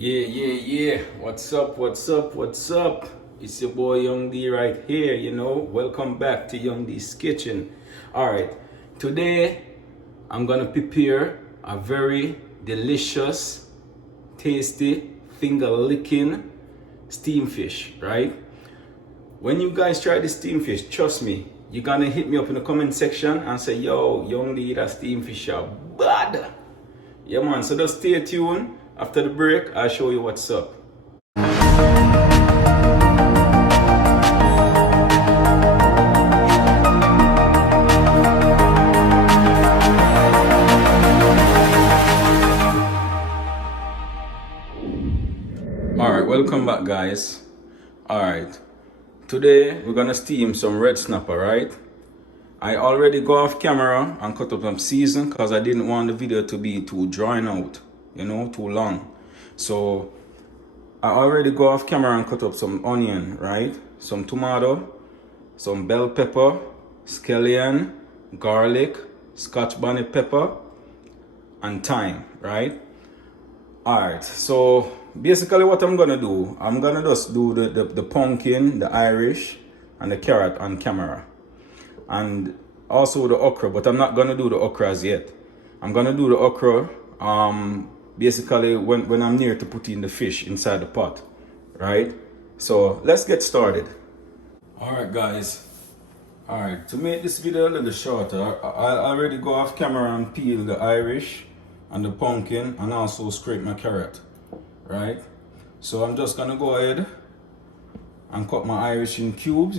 Yeah. What's up? It's your boy Young D right here, Welcome back to Young D's Kitchen. Alright, today I'm gonna prepare a very delicious, tasty, finger licking steam fish, right? When you guys try the steam fish, trust me, you're gonna hit me up in the comment section and say, yo, Young D, that steam fish are bad. Yeah, man, so just stay tuned. After the break, I'll show you what's up. Alright, welcome back, guys. Alright, today we're gonna steam some red snapper, right? I already go off camera and cut up some season because I didn't want the video to be too drawn out, too long. So I already go off camera and cut up some onion, right? Some tomato, some bell pepper, scallion, garlic, scotch bonnet pepper, and thyme, right? Alright, so basically what I'm gonna do, I'm gonna just do the pumpkin, the Irish, and the carrot on camera. And also the okra, but I'm not gonna do the okra as yet. I'm gonna do the okra basically when I'm near to put in the fish inside the pot, right? So let's get started. Alright guys, alright, to make this video a little shorter, I already go off camera and peel the Irish and the pumpkin and also scrape my carrot, right? So I'm just gonna go ahead and cut my Irish in cubes.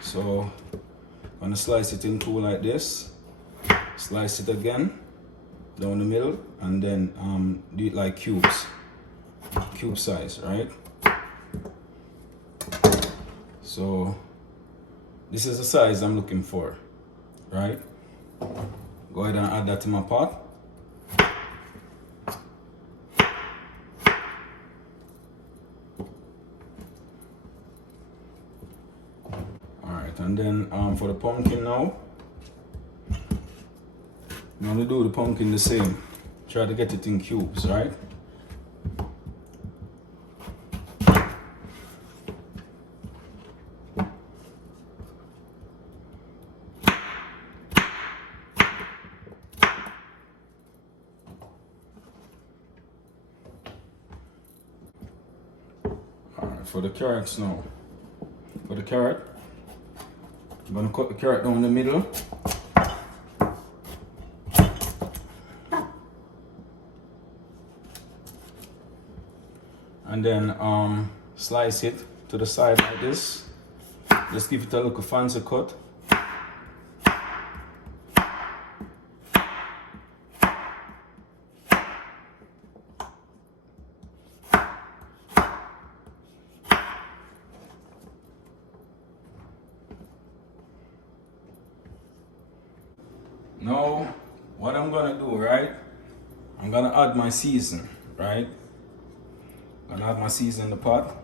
So I'm gonna slice it in two like this, slice it again down the middle, and then do it like cube size, right? So this is the size I'm looking for, right? Go ahead and add that to my pot. Alright, and then for the pumpkin now, I'm gonna do the pumpkin the same. Try to get it in cubes, right? Alright, for the carrots now. For the carrot, I'm gonna cut the carrot down the middle. And then slice it to the side like this. Just give it a look, a fancy cut. Now, what I'm gonna do, right? I'm gonna add my season, right? I'm gonna add my season in the pot.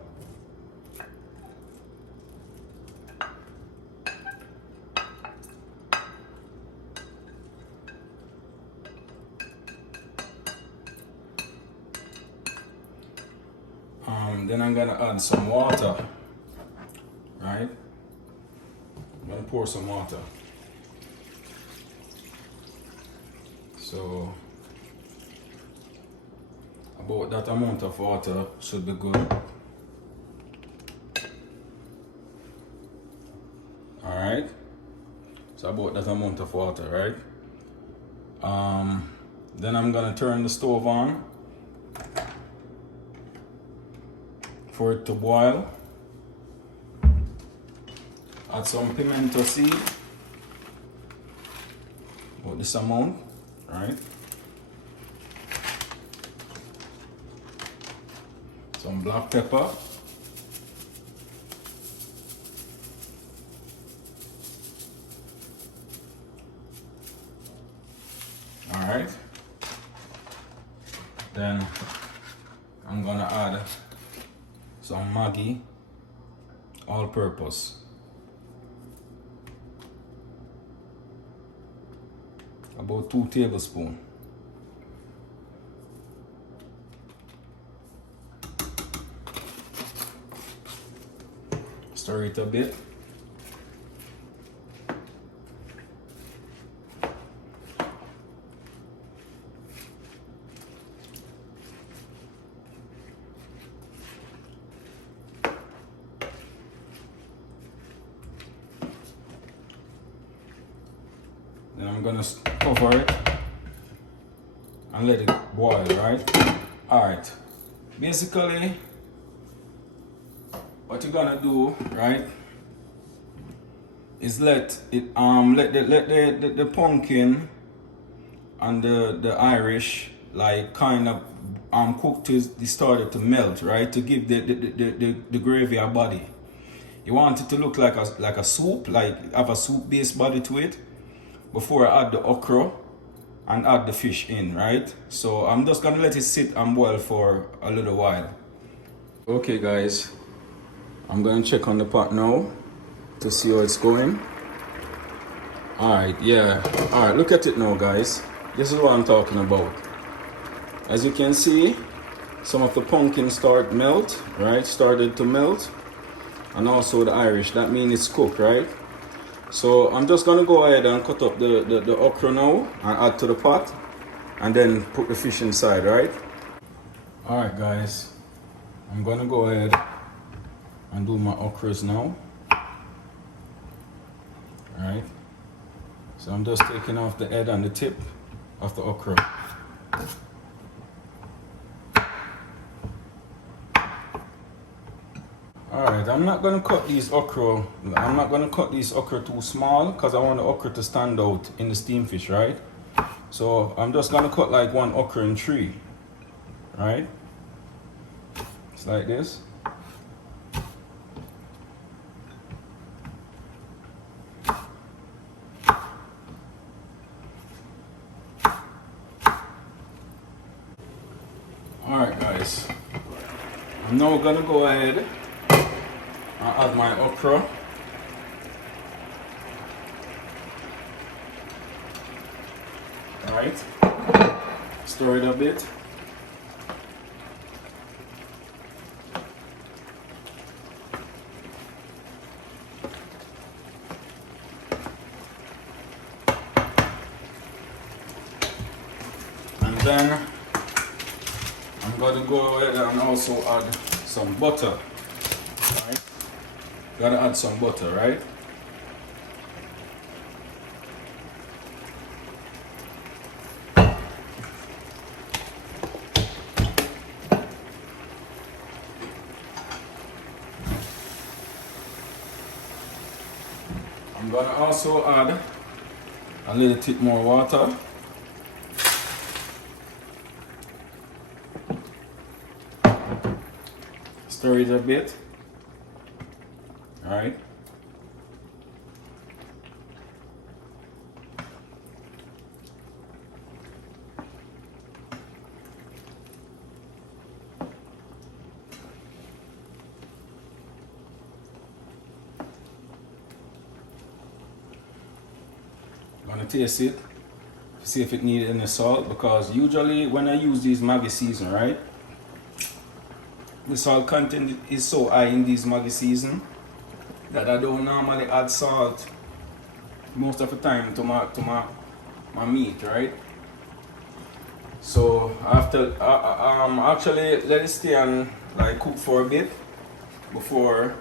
Then I'm gonna add some water, right? I'm gonna pour some water. So about that amount of water should be good. Alright. So about that amount of water, right? Then I'm gonna turn the stove on for it to boil. Add some pimento seed. About this amount, right? Some black pepper. Alright. Then I'm gonna add some Maggi all purpose. About 2 tablespoons. Stir it a bit. Then I'm gonna cover it and let it boil, right? Alright. Basically, what you're gonna do, right, is let it let the pumpkin and the Irish like kind of cook till it started to melt, right? To give the gravy a body. You want it to look like a soup, like have a soup based body to it before I add the okra and add the fish in, right? So I'm just gonna let it sit and boil for a little while. Okay guys, I'm gonna check on the pot now to see how it's going. Alright, yeah. Alright, look at it now guys. This is what I'm talking about. As you can see, some of the pumpkin started to melt. And also the Irish, that means it's cooked, right? So I'm just gonna go ahead and cut up the okra now and add to the pot and then put the fish inside, right? Alright guys, I'm gonna go ahead and do my okras now. Alright, so I'm just taking off the head and the tip of the okra. Alright, I'm not gonna cut these okra too small because I want the okra to stand out in the steamed fish, right? So I'm just gonna cut like one okra in three, right? It's like this. Alright guys, I'm now gonna go ahead and add my okra. Alright, stir it a bit. And then I'm going to go ahead and also add some butter. Right? Gotta add some butter, right? I'm gonna also add a little bit more water. Stir it a bit. All right. I'm gonna taste it to see if it needs any salt, because usually when I use these Maggi season, right, the salt content is so high in these Maggi season that I don't normally add salt most of the time to my meat, right? So after actually let it stay and like cook for a bit before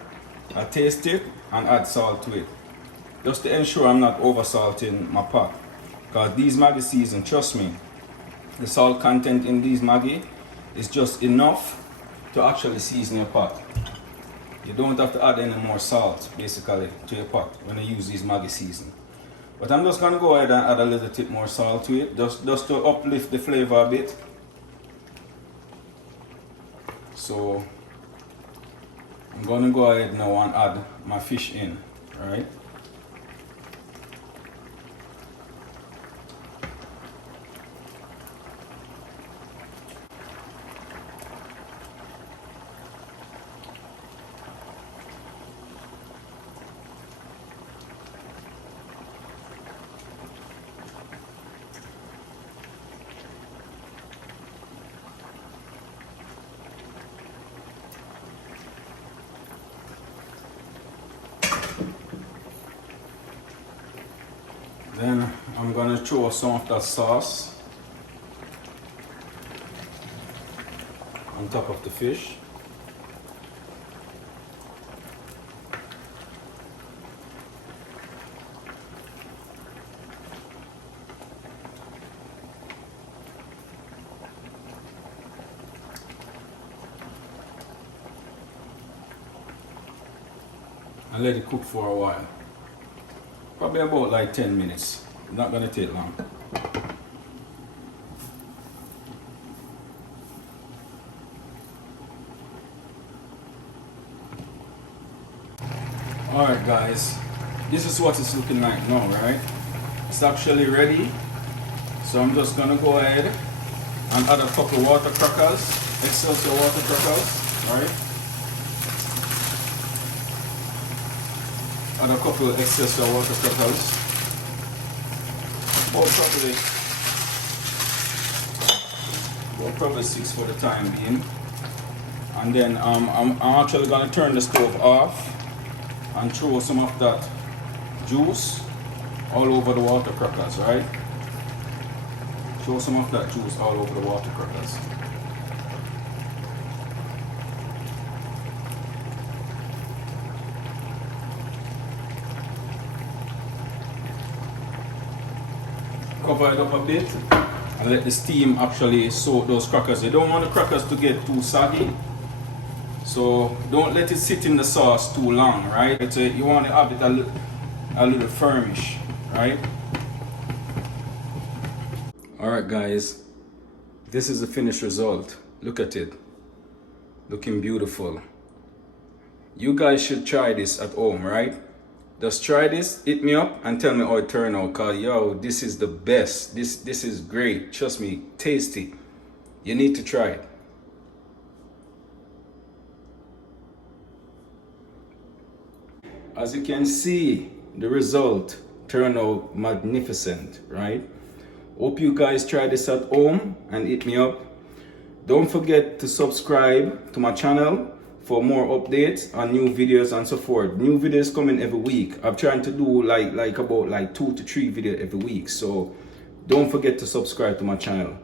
I taste it and add salt to it, just to ensure I'm not over salting my pot. Because these Maggi season, trust me, the salt content in these Maggi is just enough to actually season your pot. You don't have to add any more salt basically to your pot when you use these Maggi season. But I'm just gonna go ahead and add a little bit more salt to it, just to uplift the flavor a bit. So I'm gonna go ahead now and add my fish in, right? gonna throw some of that sauce on top of the fish. And let it cook for a while. Probably about like 10 minutes. Not gonna take long. Alright guys, this is what it's looking like now, right? It's actually ready. So I'm just gonna go ahead and add a couple water crackers, excelsior water crackers, right? Add a couple excelsior water crackers. About probably 6 for the time being. And then I'm actually gonna turn the stove off and throw some of that juice all over the water crackers, right? Throw some of that juice all over the water crackers. Cover it up a bit and let the steam actually soak those crackers. You don't want the crackers to get too soggy, so don't let it sit in the sauce too long, right? You want to have it a little firmish, right? Alright guys, this is the finished result. Look at it, looking beautiful. You guys should try this at home, right? Just try this, hit me up and tell me how it turned out, cause yo, this is the best. This is great. Trust me, tasty. You need to try it. As you can see, the result turned out magnificent, right? Hope you guys try this at home and hit me up. Don't forget to subscribe to my channel for more updates on new videos and so forth. New videos coming every week. I'm trying to do like about 2 to 3 videos every week. So don't forget to subscribe to my channel.